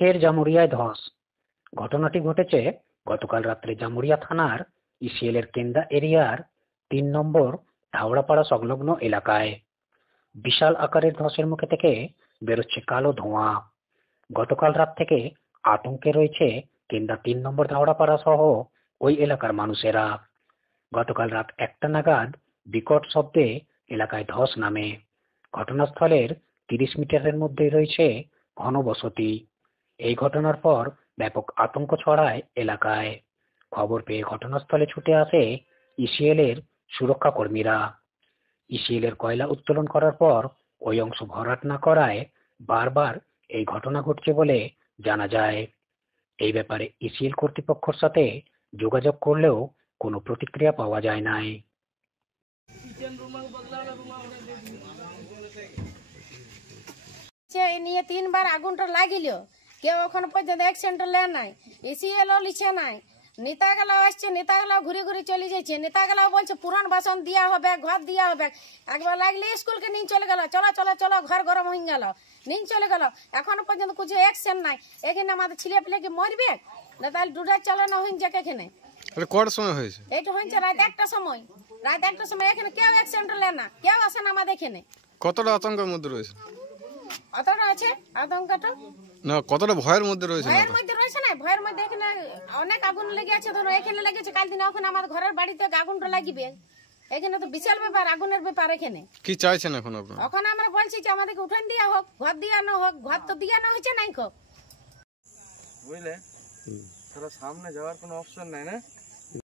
ফের জামুরিয়ায় ধস। ঘটনাটি ঘটেছে গতকাল রাত্রে জামুরিয়া থানার ইসিএল এর কেন্দা এরিয়ার ৩ নম্বর ধাওড়াপাড়া সংলগ্ন এলাকায়। বিশাল আকারের ধসের মুখে থেকে বেরোচ্ছে কালো ধোঁয়া। গতকাল রাত থেকে আতঙ্কে রয়েছে কেন্দা ৩ নম্বর ধাওড়াপাড়া সহ ওই এলাকার মানুষেরা। গতকাল রাত ১টা নাগাদ বিকট শব্দে এলাকায় ধস নামে। ঘটনাস্থলের ৩০ মিটারের মধ্যেই রয়েছে ঘনবসতি। এই ঘটনার পর ব্যাপক আতঙ্ক ছড়ায় এলাকায়। খবর পেয়ে ঘটনাস্থলে ছুটে আসে ইসিএল এর সুরক্ষা কর্মীরা। ইসিএল এর কয়লা উত্তোলন করার পর ওই অংশ ভরাট না করায় বারবার এই ঘটনা ঘটছে বলে জানা যায়। এই ব্যাপারে ইসিএল কর্তৃপক্ষের সাথে যোগাযোগ করলেও কোনো প্রতিক্রিয়া পাওয়া যায় নাই। নিয়ে 3 বার আগুনটা লাগিল, কেউ এখন পর্যন্ত অ্যাকশনটা লে নাই, ইসিএলও লিছে নাই। নেতাগুলাও আসছে, নেতাগুলাও ঘুরে ঘুরে চলে যাচ্ছে। নেতাগুলাও বলছে পুরান বাসন দিয়া হবে, ঘর দিয়া হবে। একবার লাগলে স্কুলকে নিয়ে চলে গেল, চলো চলো চলো, ঘর গরম হয়ে গেল, নিয়ে চলে গেল। এখনো পর্যন্ত কিছু অ্যাকশন নাই। এখানে আমাদের ছেলে পেলে কি মরবে না? তাহলে ডুডার চালানো হয়েছে এখানে। কটার সময় হয়েছে? এইটা হয়েছে রাত 1টার সময়। রাত 1টার সময় এখানে কেউ অ্যাকশনটা লে না, কেউ আসে না আমাদের এখানে। কতটা আতঙ্কের মধ্যে রয়েছে? অতটা আছে আতঙ্কটা না, কতটা ভয়ের মধ্যে রয়েছে? ভয়ের মধ্যে রয়েছে না, ভয়ের মধ্যে এখানে অনেক আগুন লেগে আছে। ধরো এখানে লেগেছে, কাল দিনে ওখানে আমাদের ঘরের বাড়িতে আগুনটা লাগিবে। এখানে তো বিশাল ব্যাপার, আগুনের ব্যাপার এখানে। কি চাইছেন এখন আপনারা? এখন আমরা বলছি যে আমাদেরকে উঠান দিয়া হোক, ঘর দিয়া না হোক। ঘর তো দিয়া না হয়েছে নাই, বুঝলে, সামনে যাওয়ার কোনো অপশন নাই না।